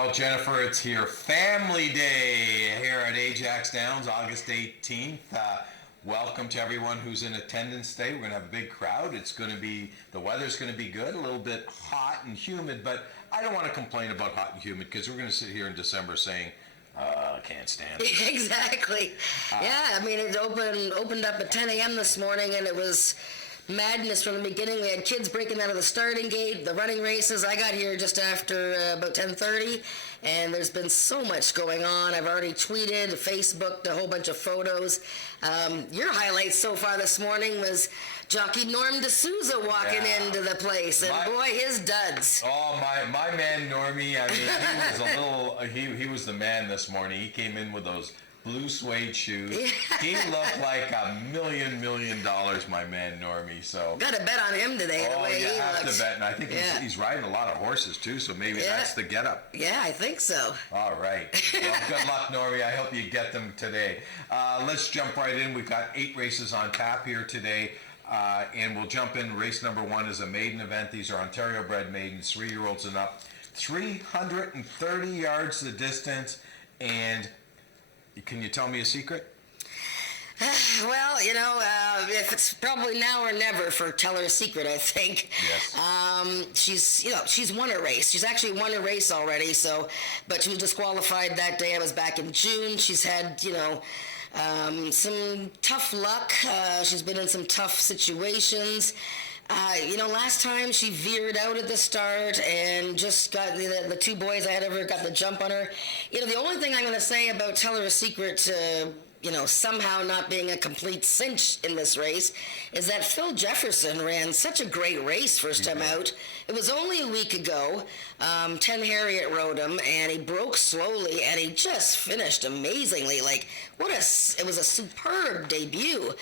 Well, Jennifer, it's here. Family Day here at Ajax Downs, August 18th. Welcome to everyone who's in attendance today. We're going to have a big crowd. The weather's going to be good, a little bit hot and humid, but I don't want to complain about hot and humid because we're going to sit here in December saying, I can't stand it. Exactly. Yeah, I mean, it opened up at 10 a.m. this morning, and it was madness from the beginning. We had kids breaking out of the starting gate, the running races. I got here just after about 10:30, and there's been so much going on. I've already tweeted, Facebooked a whole bunch of photos. Your highlight so far this morning was jockey Norm D'Souza walking into the place, and boy, his duds. Oh, my man Normie, I mean, he was the man this morning. He came in with those blue suede shoes. He looked like $1 million, my man Normie. So got to bet on him today. The way he have looks. To bet, and I think he's riding a lot of horses too. So maybe that's the getup. Yeah, I think so. All right. Well, good luck, Normie. I hope you get them today. Let's jump right in. We've got 8 races on tap here today. And we'll jump in. Race number 1 is a maiden event. These are Ontario-bred maidens, 3-year-olds and up. 330 yards the distance. And can you tell me a secret? Well, if it's probably now or never for Tell Her a Secret, I think. Yes. She's won a race. She's actually won a race already. But she was disqualified that day. I was back in June. She's had, some tough luck. She's been in some tough situations. Last time she veered out at the start and just got the 2 boys I had ever got the jump on her. The only thing I'm going to say about Tell Her a Secret, somehow not being a complete cinch in this race, is that Phil Jefferson ran such a great race first time out. It was only a week ago. 10 Harriet rode him, and he broke slowly, and he just finished amazingly. It was a superb debut.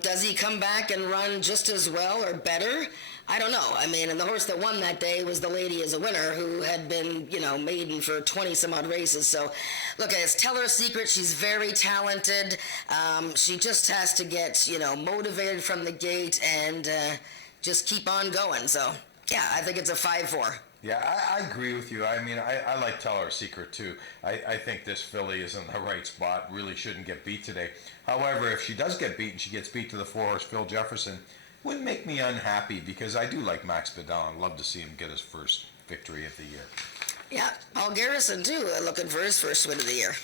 Does he come back and run just as well or better? I don't know. I mean, and the horse that won that day was the Lady Is a Winner, who had been, maiden for 20-some-odd races. So, look, it's Tell Her a Secret. She's very talented. She just has to get, motivated from the gate and just keep on going. So, yeah, I think it's a 5-4. Yeah, I agree with you. I mean, I like Tell Her a Secret, too. I think this filly is in the right spot, really shouldn't get beat today. However, if she does get beat and she gets beat to the 4-horse Phil Jefferson, wouldn't make me unhappy because I do like Max Bedell. I'd love to see him get his first victory of the year. Yeah, Paul Garrison, too, looking for his first win of the year.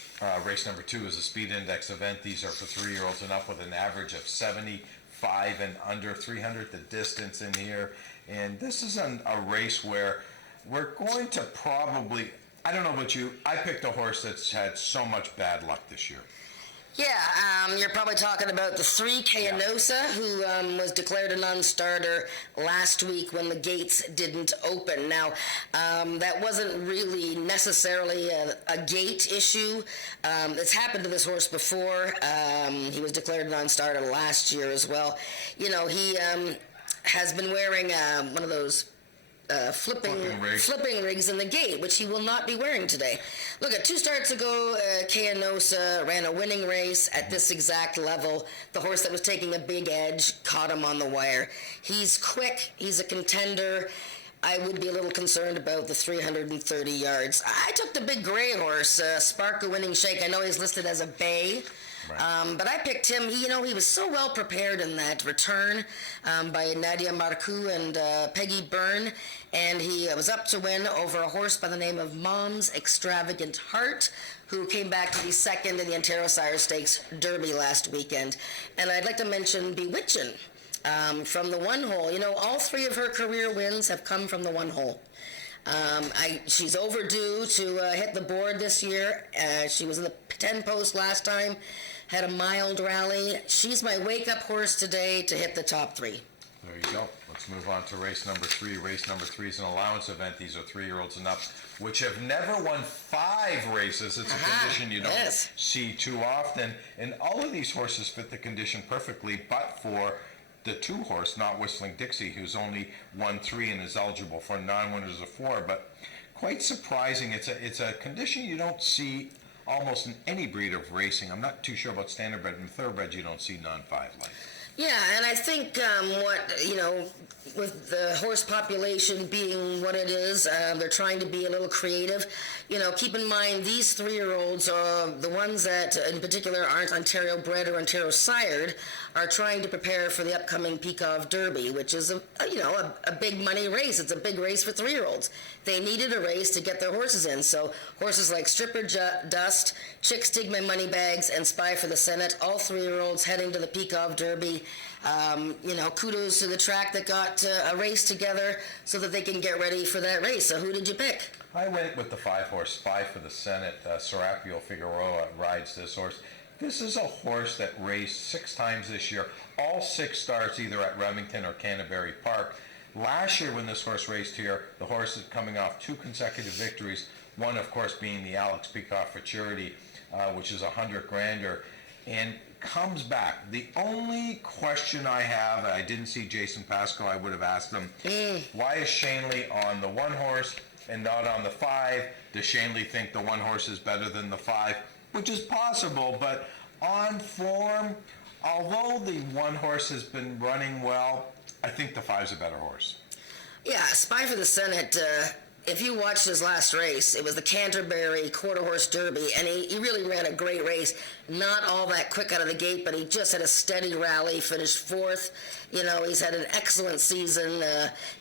Race number 2 is a speed index event. These are for 3-year-olds and up with an average of 75 and under, 300 the distance in here. And this is a race where we're going to probably, I don't know about you, I picked a horse that's had so much bad luck this year. Yeah, you're probably talking about the 3 Cayenosa, who was declared a non-starter last week when the gates didn't open. Now, that wasn't really necessarily a gate issue. It's happened to this horse before. He was declared a non-starter last year as well. He has been wearing one of those flipping rigs in the gate, which he will not be wearing today. Look, at 2 starts ago, Cayenosa ran a winning race at this exact level. The horse that was taking a big edge caught him on the wire. He's quick. He's a contender. I would be a little concerned about the 330 yards. I took the big gray horse, Spark a Winning Shake. I know he's listed as a bay. Right. But I picked him. He was so well prepared in that return by Nadia Marcoux and Peggy Byrne, and he was up to win over a horse by the name of Mom's Extravagant Heart, who came back to be second in the Ontario Sire Stakes Derby last weekend. And I'd like to mention Bewitchin' from the 1 hole. All 3 of her career wins have come from the 1 hole. She's overdue to hit the board this year. She was in the 10 post last time, had a mild rally. She's my wake-up horse today to hit the top 3. There you go. Let's move on to race number 3. Race number 3 is an allowance event. These are 3-year-olds and up, which have never won 5 races. It's a condition you don't see too often. And all of these horses fit the condition perfectly, but for the 2-horse, Not Whistling Dixie, who's only won 3 and is eligible for 9 winners of 4. But quite surprising. It's a condition you don't see almost in any breed of racing. I'm not too sure about standardbred and thoroughbred. You don't see non-5 like. Yeah, and I think with the horse population being what it is, they're trying to be a little creative. Keep in mind these 3-year-olds, the ones that in particular aren't Ontario bred or Ontario sired, are trying to prepare for the upcoming Peacock Derby, which is a big money race. It's a big race for 3-year-olds. They needed a race to get their horses in. So horses like Stripper Dust, Chicks Dig My Money Bags, and Spy for the Senate, all 3-year-olds heading to the Peacock Derby. Kudos to the track that got a race together so that they can get ready for that race. So who did you pick? I went with the 5-horse Spy for the Senate. Serapio Figueroa rides this horse. This is a horse that raced 6 times this year, all 6 starts either at Remington or Canterbury Park. Last year when this horse raced here, the horse is coming off 2 consecutive victories, one of course being the Alex Peacock Futurity, which is $100,000, and comes back. The only question I have, I didn't see Jason Pascoe, I would have asked him, why is Shanley on the 1 horse and not on the 5? Does Shanley think the 1 horse is better than the 5? Which is possible, but on form, although the 1 horse has been running well, I think the 5's a better horse. Yeah, Spy for the Senate, if you watched his last race, it was the Canterbury Quarter Horse Derby, and he really ran a great race. Not all that quick out of the gate, but he just had a steady rally, finished 4th. He's had an excellent season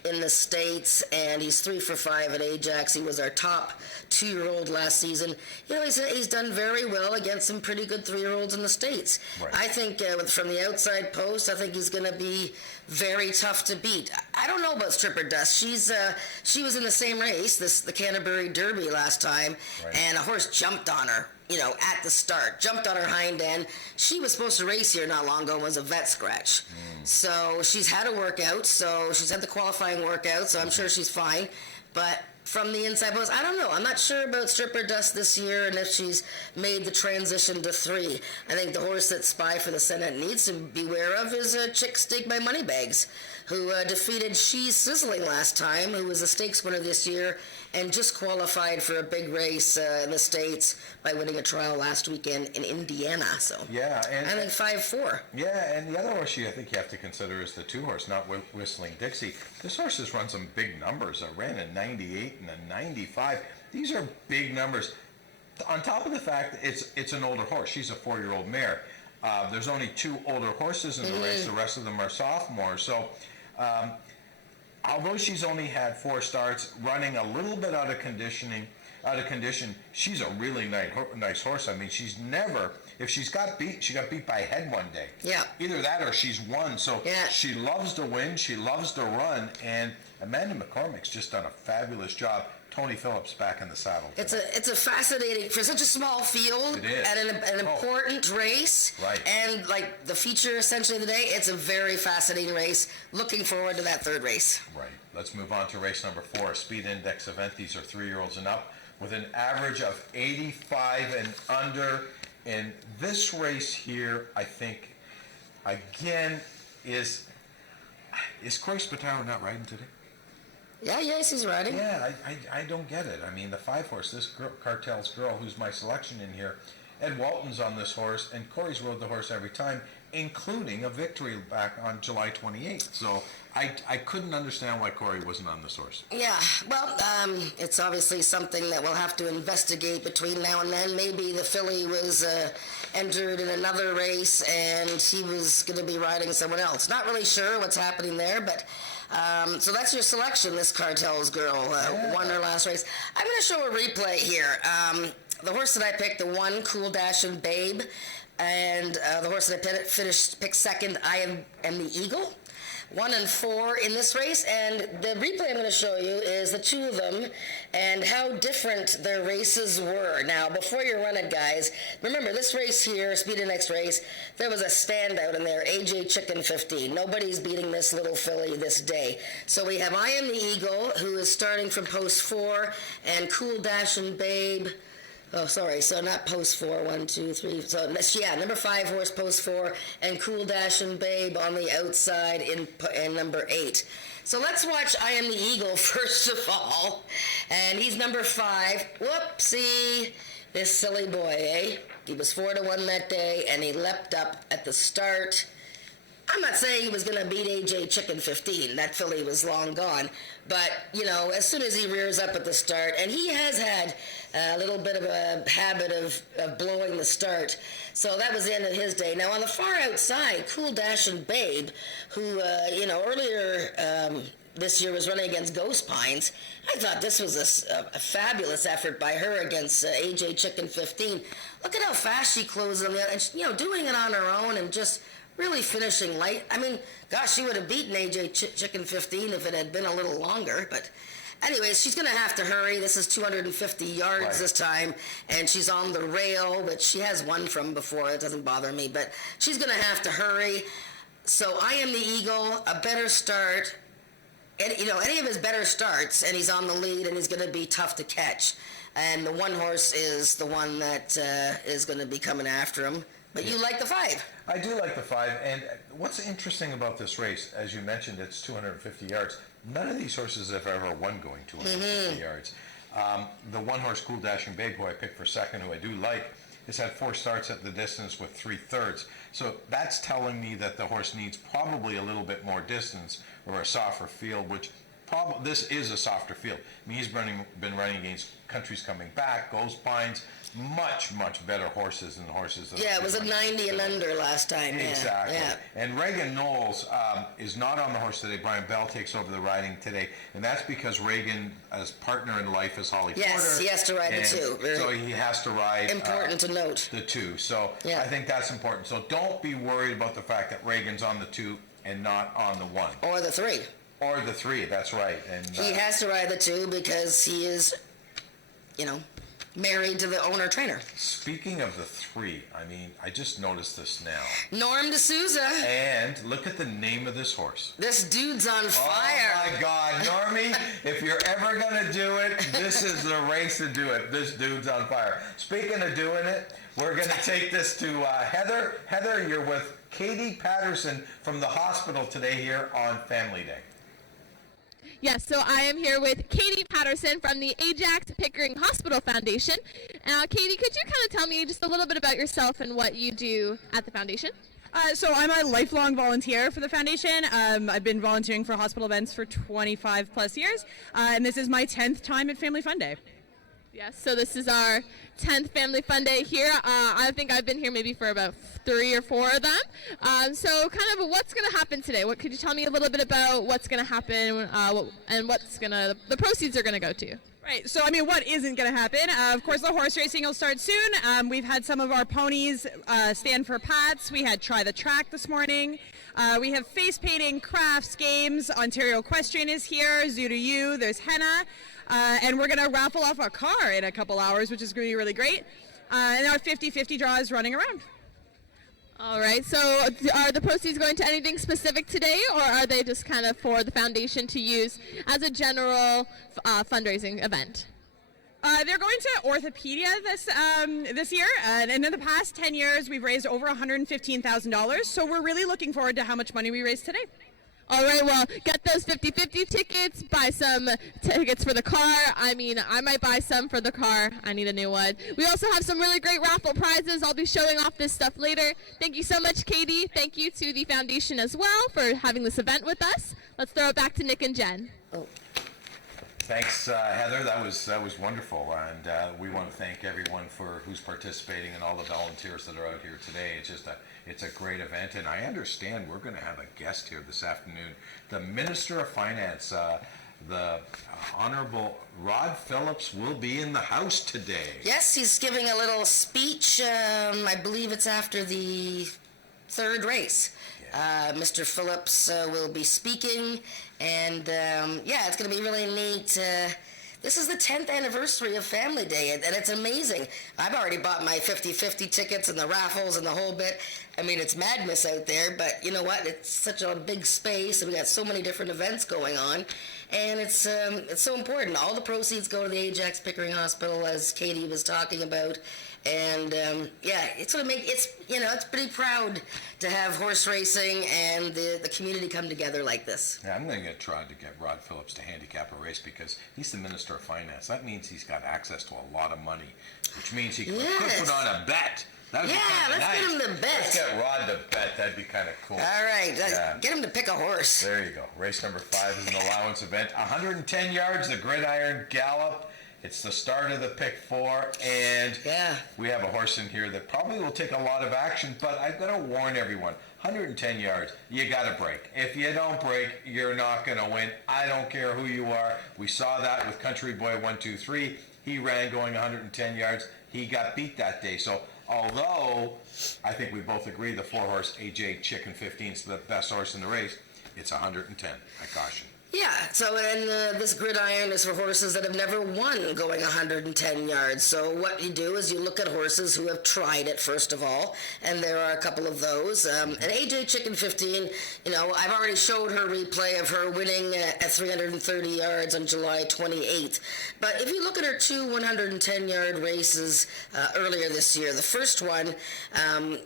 in the States, and he's 3 for 5 at Ajax. He was our top 2-year-old last season. He's done very well against some pretty good 3-year-olds in the States. Right. I think from the outside post, I think he's going to be very tough to beat. I don't know about Stripper Dust. She was in the same race, the Canterbury Derby last time, right, and a horse jumped on her. At the start, jumped on her hind end. She was supposed to race here not long ago and was a vet scratch. So she's had a workout, so she's had the qualifying workout, so I'm sure she's fine. But from the inside post, I don't know. I'm not sure about Stripper Dust this year and if she's made the transition to 3. I think the horse that Spy for the Senate needs to beware of is Chicks Dig My Money Bags, who defeated She's Sizzling last time, who was a stakes winner this year and just qualified for a big race in the States by winning a trial last weekend in Indiana. So yeah, and I think 5-4. Yeah, and the other horse I think you have to consider is the 2 horse, not Whistling Dixie. This horse has run some big numbers. I ran a 98 and a 95. These are big numbers. On top of the fact that it's an older horse. She's a 4-year-old mare. There's only 2 older horses in the race. The rest of them are sophomores. So although she's only had 4 starts, running a little bit out of condition, she's a really nice horse. I mean, she's never, if she's got beat, she got beat by a head one day. Yeah. Either that or she's won. So yeah, she loves to win, she loves to run, and Amanda McCormick's just done a fabulous job. Tony Phillips back in the saddle. It's a fascinating, for such a small field, it is. And an important race, right, and like the feature essentially of the day, it's a very fascinating race. Looking forward to that 3rd race. Right. Let's move on to race number 4, a speed index event. These are 3-year-olds and up with an average of 85 and under. And this race here, I think, again, is Corey Spataro not riding today? Yeah, yes, he's riding. Yeah, I don't get it. I mean, the 5 horse, this Cartel's Girl, who's my selection in here, Ed Walton's on this horse, and Corey's rode the horse every time, including a victory back on July 28th. So I couldn't understand why Corey wasn't on this horse. Yeah, well, it's obviously something that we'll have to investigate between now and then. Maybe the filly was entered in another race and he was going to be riding someone else. Not really sure what's happening there, but so that's your selection, this Cartel's Girl, won her last race. I'm going to show a replay here. The horse that I picked, the 1, Cool Dash and Babe, and the horse that I picked second, I Am the Eagle. 1 and 4 in this race, and the replay I'm going to show you is the 2 of them and how different their races were. Now, before you run it, guys, remember this race here, Speed Index race, there was a standout in there, AJ Chicken 15. Nobody's beating this little filly this day. So we have I Am the Eagle, who is starting from post 4, and Cool Dash and Babe. Oh, sorry, so not post 4, 1, 2, 3. So, yeah, number 5 horse, post 4, and Cool Dash and Babe on the outside in number 8. So let's watch I Am the Eagle first of all. And he's number 5. Whoopsie. This silly boy, eh? He was 4-1 that day, and he leapt up at the start. I'm not saying he was going to beat AJ Chicken 15. That filly was long gone. But, as soon as he rears up at the start, and he has had a little bit of a habit of blowing the start. So that was the end of his day. Now, on the far outside, Cool Dash and Babe, who, earlier this year was running against Ghost Pines. I thought this was a fabulous effort by her against AJ Chicken 15. Look at how fast she closed on the and doing it on her own and just really finishing light. I mean, gosh, she would have beaten AJ Chicken 15 if it had been a little longer. But anyways, she's going to have to hurry. This is 250 yards this time, and she's on the rail, which she has won from before. It doesn't bother me, but she's going to have to hurry. So I Am the Eagle, a better start. And, any of his better starts, and he's on the lead, and he's going to be tough to catch. And the one horse is the one that is going to be coming after him. But you like the 5. I do like the 5, and what's interesting about this race, as you mentioned, it's 250 yards. None of these horses have ever won going 250 yards. The one horse, Cool Dash and Babe, who I picked for second, who I do like, has had 4 starts at the distance with 3/3. So that's telling me that the horse needs probably a little bit more distance or a softer field, which this is a softer field. I mean, he's been running against Countries Coming Back, Ghost Pines, much better horses than the horses that it was a 90 and under last time. Exactly. Yeah. And Reagan Knowles is not on the horse today. Brian Bell takes over the riding today, and that's because Reagan, as partner in life, is Holly Porter. Yes, he has to ride the 2. So he has to ride. Important to note. The 2. So I think that's important. So don't be worried about the fact that Reagan's on the 2 and not on the 1. Or the 3. Or the 3. That's right. And he has to ride the 2 because he is, married to the owner-trainer. Speaking of the 3, I mean, I just noticed this now. Norm D'Souza. And look at the name of this horse. This dude's on fire. Oh, my God. Normie, if you're ever going to do it, this is the race to do it. This dude's on fire. Speaking of doing it, we're going to take this to Heather. Heather, you're with Katie Patterson from the hospital today here on Family Day. Yes, so I am here with Katie Patterson from the Ajax Pickering Hospital Foundation. Katie, could you kind of tell me just a little bit about yourself and what you do at the foundation? So I'm a lifelong volunteer for the foundation. I've been volunteering for hospital events for 25 plus years, and this is my 10th time at Family Fun Day. Yes, so this is our 10th Family Fun Day here. I think I've been here maybe for about 3 or 4 of them. So kind of what's going to happen today? What could you tell me a little bit about what's going to happen and the proceeds are going to go to? Right, so I mean, what isn't going to happen? Of course, the horse racing will start soon. We've had some of our ponies stand for pats. We had Try the Track this morning. We have face painting, crafts, games. Ontario Equestrian is here. Zoo to You. There's henna. And we're going to raffle off a car in a couple hours, which is going to be really great. And our 50-50 draw is running around. All right, so are the proceeds going to anything specific today, or are they just kind of for the foundation to use as a general fundraising event? They're going to orthopedia this year, and in the past 10 years, we've raised over $115,000, so we're really looking forward to how much money we raise today. All right, well, get those 50-50 tickets, buy some tickets for the car. I mean, I might buy some for the car. I need a new one. We also have some really great raffle prizes. I'll be showing off this stuff later. Thank you so much, Katie. Thank you to the foundation as well for having this event with us. Let's throw it back to Nick and Jen. Thanks, Heather. That was wonderful, and we want to thank everyone who's participating and all the volunteers that are out here today. It's a great event, and I understand we're going to have a guest here this afternoon. The Minister of Finance, the Honorable Rod Phillips, will be in the house today. Yes, he's giving a little speech. I believe it's after the 3rd race. Mr. Phillips will be speaking, and it's going to be really neat. This is the 10th anniversary of Family Day, and it's amazing. I've already bought my 50-50 tickets and the raffles and the whole bit. I mean, it's madness out there, but you know what? It's such a big space, and we got so many different events going on, and it's so important. All the proceeds go to the Ajax Pickering Hospital, as Katie was talking about, And it's gonna make it's pretty proud to have horse racing and the community come together like this. Yeah, I'm going to try to get Rod Phillips to handicap a race because he's the Minister of Finance. That means he's got access to a lot of money, which means he could put on a bet. That'd be let's nice. get him to bet. Let's get Rod to bet. That'd be kind of cool. All right, get him to pick a horse. There you go. Race number 5 is an allowance event. 110 yards, the Gridiron Gallop. It's the start of the pick 4, and we have a horse in here that probably will take a lot of action, but I've got to warn everyone, 110 yards, you got to break. If you don't break, you're not going to win. I don't care who you are. We saw that with Country Boy 123. He ran going 110 yards. He got beat that day. So although I think we both agree the 4-horse AJ Chicken 15 is the best horse in the race, it's 110. I caution. Yeah, so this gridiron is for horses that have never won going 110 yards. So what you do is you look at horses who have tried it, first of all, and there are a couple of those. And AJ Chicken 15, I've already showed her replay of her winning at 330 yards on July 28th. But if you look at her 2 110-yard races earlier this year, the first one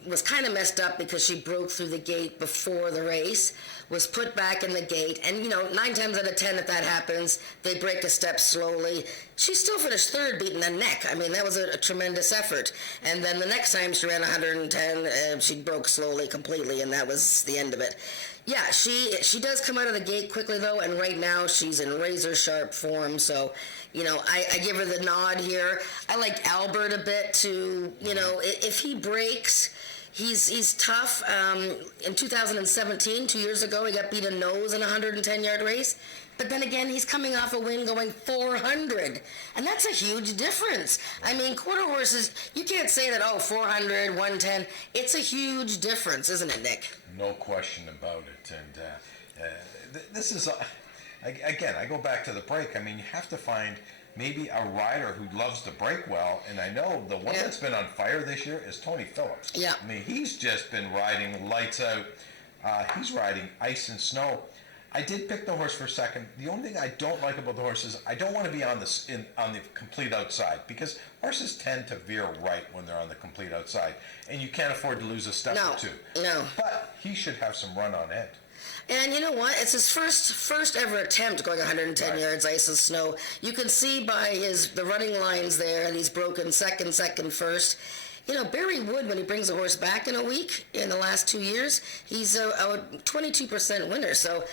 was kind of messed up because she broke through the gate before the race, was put back in the gate, and 9 times out of 10 if that happens, they break a step slowly. She still finished third, beating the neck. I mean, that was a tremendous effort. And then the next time she ran 110, she broke slowly completely, and that was the end of it. Yeah, she does come out of the gate quickly, though, and right now she's in razor-sharp form, so, I give her the nod here. I like Albert a bit, too. If he breaks... He's tough. In 2017, 2 years ago, he got beat a nose in a 110-yard race. But then again, he's coming off a win going 400. And that's a huge difference. I mean, quarter horses, you can't say that, 400, 110. It's a huge difference, isn't it, Nick? No question about it. And this is, again, I go back to the break. I mean, you have to find... maybe a rider who loves to break well, and I know the one that's been on fire this year is Tony Phillips. Yeah. I mean, he's just been riding lights out. He's riding ice and snow. I did pick the horse for second. The only thing I don't like about the horse is I don't want to be on the complete outside, because horses tend to veer right when they're on the complete outside, and you can't afford to lose a step or two. No. But he should have some run on end. And you know what? It's his first ever attempt going 110 yards, ice and snow. You can see by the running lines there, and he's broken second, first. Barry Wood, when he brings a horse back in a week in the last 2 years, he's a 22% winner. So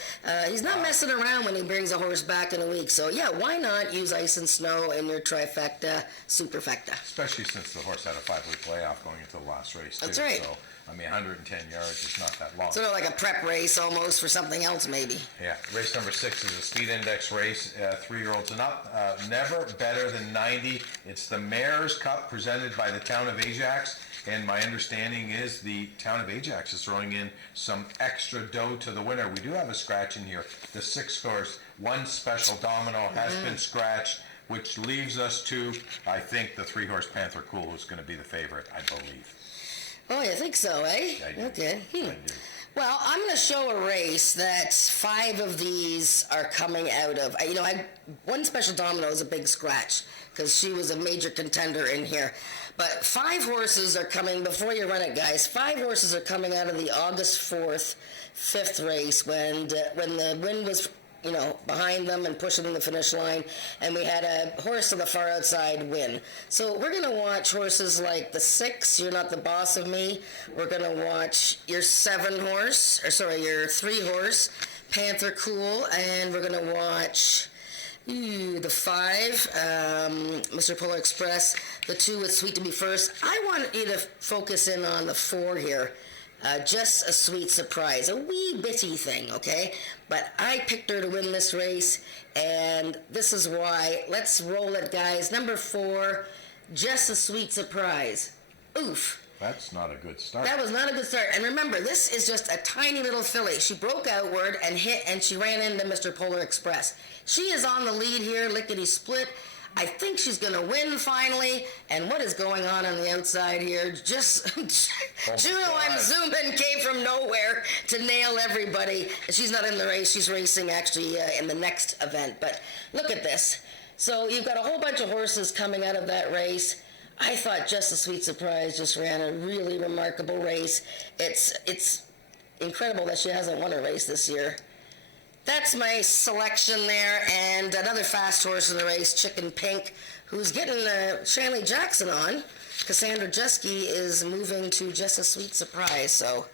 he's not messing around when he brings a horse back in a week. So yeah, why not use ice and snow in your trifecta, superfecta? Especially since the horse had a 5-week layoff going into the last race, too. That's right. So, I mean, 110 yards is not that long. Sort of like a prep race almost for something else, maybe. Yeah. Race number 6 is a speed index race, 3-year-olds and up. Never better than 90. It's the Mayor's Cup presented by the town of Ajax. And my understanding is the town of Ajax is throwing in some extra dough to the winner. We do have a scratch in here. The 6th horse, One Special Domino, has been scratched, which leaves us to, I think, the 3-horse Panther Cool, who's going to be the favorite, I believe. Oh, you think so, eh? I do. Okay. I do. Well, I'm going to show a race that 5 of these are coming out of. One Special Domino is a big scratch because she was a major contender in here. But 5 horses are coming, before you run it, guys, 5 horses are coming out of the August 4th, 5th race when the wind was behind them and pushing them to the finish line, and we had a horse on the far outside win. So we're going to watch horses like the 6, You're Not the Boss of Me. We're going to watch your 3-horse, Panther Cool, and we're going to watch the 5, Mr. Polar Express, the 2 with Sweet to Be First. I want you to focus in on the 4 here. Just a sweet surprise, a wee bitty thing, okay? But I picked her to win this race, and this is why. Let's roll it, guys. Number 4, Just a Sweet Surprise. Oof. That's not a good start. That was not a good start. And remember, this is just a tiny little filly. She broke outward and hit, and she ran into Mr. Polar Express. She is on the lead here, lickety-split. I think she's going to win finally. And what is going on the outside here? Juno, I'm zooming, came from nowhere to nail everybody. She's not in the race. She's racing actually in the next event. But look at this. So you've got a whole bunch of horses coming out of that race. I thought Just a Sweet Surprise just ran a really remarkable race. It's incredible that she hasn't won a race this year. That's my selection there, and another fast horse in the race, Chicken Pink, who's getting Shanley Jackson on. Cassandra Jeske is moving to Just a Sweet Surprise, so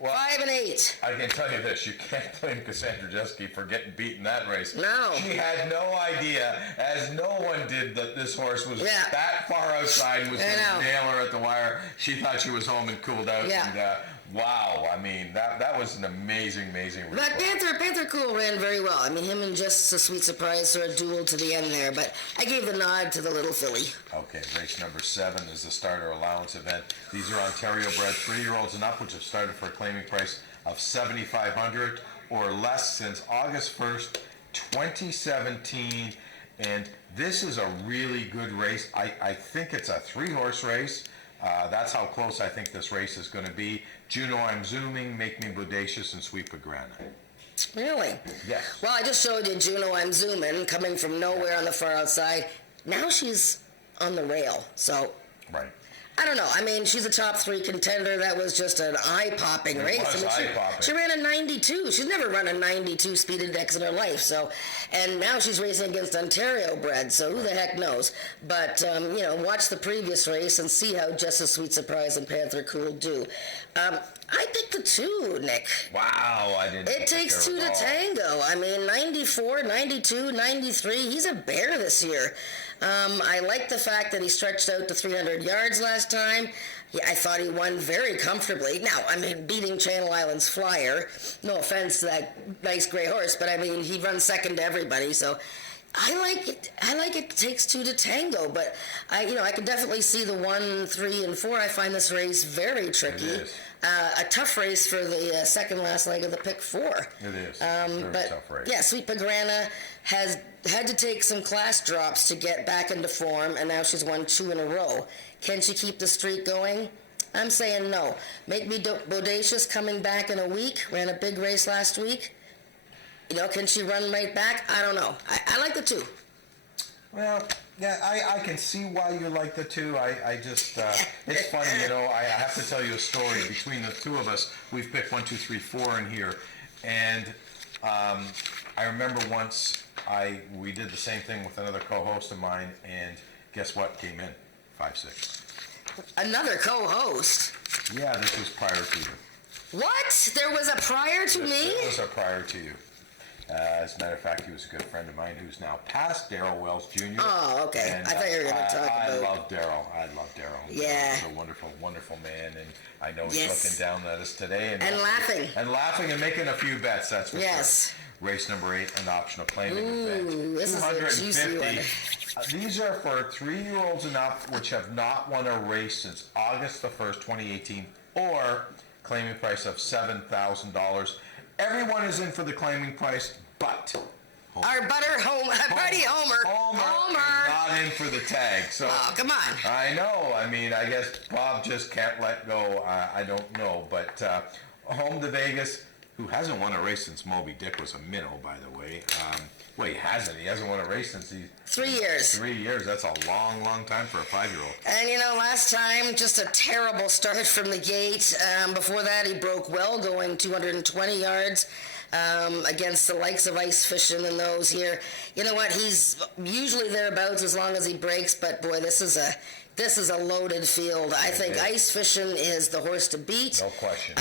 Well, 5 and 8. I can tell you this, you can't blame Cassandra Jeske for getting beat in that race. No. She had no idea, as no one did, that this horse was Yeah. that far outside and was I going to know. nail her at the wire. She thought she was home and cooled out. Yeah. And, wow, I mean, that was an amazing race. But Panther Cool ran very well. I mean, him and Just a Sweet Surprise sort of dueled to the end there, but I gave the nod to the little filly. Okay, race number 7 is the starter allowance event. These are Ontario-bred 3-year-olds and up, which have started for a claiming price of $7,500 or less since August 1st, 2017. And this is a really good race. I think it's a 3-horse race. That's how close I think this race is going to be. Juno, I'm Zooming, Make Me Bodacious, and Sweet Pagrana. Really? Yes. Well, I just showed you Juno I'm Zooming, coming from nowhere on the far outside. Now she's on the rail, so Right. I don't know. I mean, she's a top 3 contender. That was just an eye-popping race. was I mean, eye-popping. she ran a 92. She's never run a 92 speed index in her life. So, and now she's racing against Ontario bred. So who the heck knows? But watch the previous race and see how Just a Sweet Surprise and Panther Cool do. I picked the 2, Nick. Wow, I didn't. It takes 2 to tango. I mean, 94, 92, 93. He's a bear this year. I like the fact that he stretched out to 300 yards last time. Yeah, I thought he won very comfortably. Now, I mean, beating Channel Islands Flyer, no offense to that nice gray horse, but I mean, he runs second to everybody, so I like it. I like it takes 2 to tango, but I can definitely see the 1, 3, and 4. I find this race very tricky. It is. A tough race for the second last leg of the pick 4. It is. Very tough race. Yeah, Sweet Pagrana has had to take some class drops to get back into form, and now she's won 2 in a row. Can she keep the streak going? I'm saying no. Make Me Bodacious coming back in a week. Ran a big race last week. Can she run right back? I don't know. I like the 2. Well, yeah, I can see why you like the 2. I just, it's funny, I have to tell you a story. Between the 2 of us, we've picked 1, 2, 3, 4 in here. And I remember once we did the same thing with another co-host of mine, and guess what came in? 5, 6. Another co-host? Yeah, this was prior to you. What? There was a prior to me? This was a prior to you. As a matter of fact, he was a good friend of mine who's now past Daryl Wells Jr. Oh, okay. And, I thought you were going to talk I about... love Daryl. I love Daryl. Yeah. He's a wonderful, wonderful man, and I know he's Yes. looking down at us today. And laughing. And laughing and making a few bets, that's for Yes. sure. Race number 8, an optional claiming Ooh, event. this is a juicy one. These are for 3-year-olds and up, which have not won a race since August the 1st, 2018, or claiming price of $7,000. Everyone is in for the claiming price, but Our Buddy Homer. is not in for the tag. So Oh, come on. I know. I mean, I guess Bob just can't let go. I don't know, but home to Vegas. Who hasn't won a race since Moby Dick was a minnow, by the way. Well, he hasn't. He hasn't won a race since 3 years. 3 years. That's a long, long time for a 5-year-old. And last time, just a terrible start from the gate. Before that, he broke well, going 220 yards against the likes of Ice Fishing and those here. You know what? He's usually thereabouts as long as he breaks, but boy, this is a loaded field. I think Ice Fishing is the horse to beat. No question.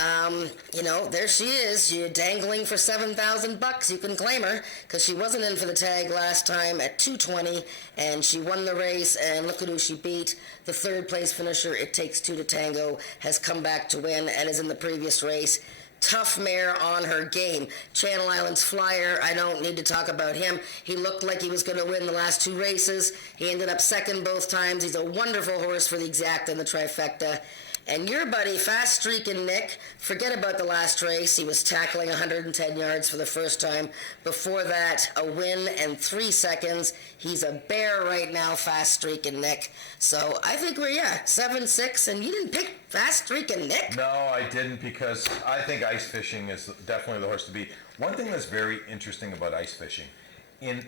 There she is. You're dangling for $7,000. You can claim her because she wasn't in for the tag last time at 220, and she won the race. And look at who she beat. The 3rd place finisher. It takes 2 to tango. Has come back to win and is in the previous race. Tough mare on her game. Channel Islands Flyer, I don't need to talk about him. He looked like he was going to win the last 2 races. He ended up second both times. He's a wonderful horse for the exacta and the trifecta. And your buddy, Fast Streakin' Nick, forget about the last race. He was tackling 110 yards for the first time. Before that, a win and 3 seconds. He's a bear right now, Fast Streakin' Nick. So I think we're, 7-6, and you didn't pick Fast Streakin' Nick? No, I didn't, because I think Ice Fishing is definitely the horse to beat. One thing that's very interesting about Ice Fishing, in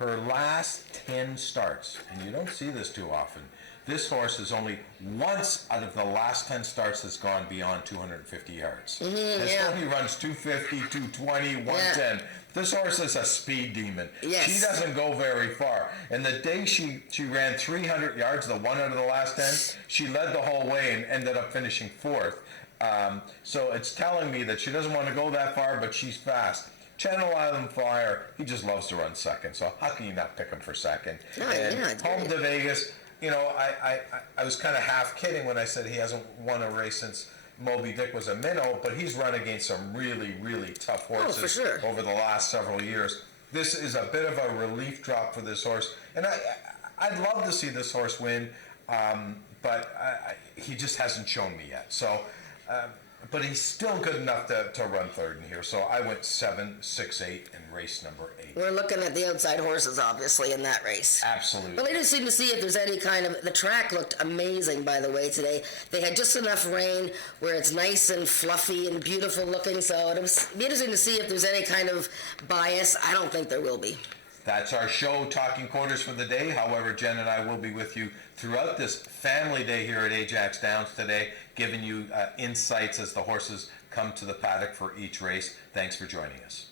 her last 10 starts, and you don't see this too often, This horse has only once out of the last 10 starts has gone beyond 250 yards. This only runs 250, 220, 110. This horse is a speed demon. Yes. She doesn't go very far. And the day she ran 300 yards, the one out of the last 10, she led the whole way and ended up finishing fourth. So it's telling me that she doesn't want to go that far, but she's fast. Channel Island Flyer, he just loves to run second, so how can you not pick him for second? Home to Vegas, you know, I was kind of half kidding when I said he hasn't won a race since Moby Dick was a minnow, but he's run against some really, really tough horses over the last several years. This is a bit of a relief drop for this horse, and I'd love to see this horse win, but he just hasn't shown me yet. So, but he's still good enough to run third in here. So I went 7, 6, 8 in race number 8. We're looking at the outside horses, obviously, in that race. Absolutely. Well, interesting to see if there's any kind of... The track looked amazing, by the way, today. They had just enough rain where it's nice and fluffy and beautiful looking, so it'll be interesting to see if there's any kind of bias. I don't think there will be. That's our show, Talking Quarters for the day. However, Jen and I will be with you throughout this family day here at Ajax Downs today, giving you insights as the horses come to the paddock for each race. Thanks for joining us.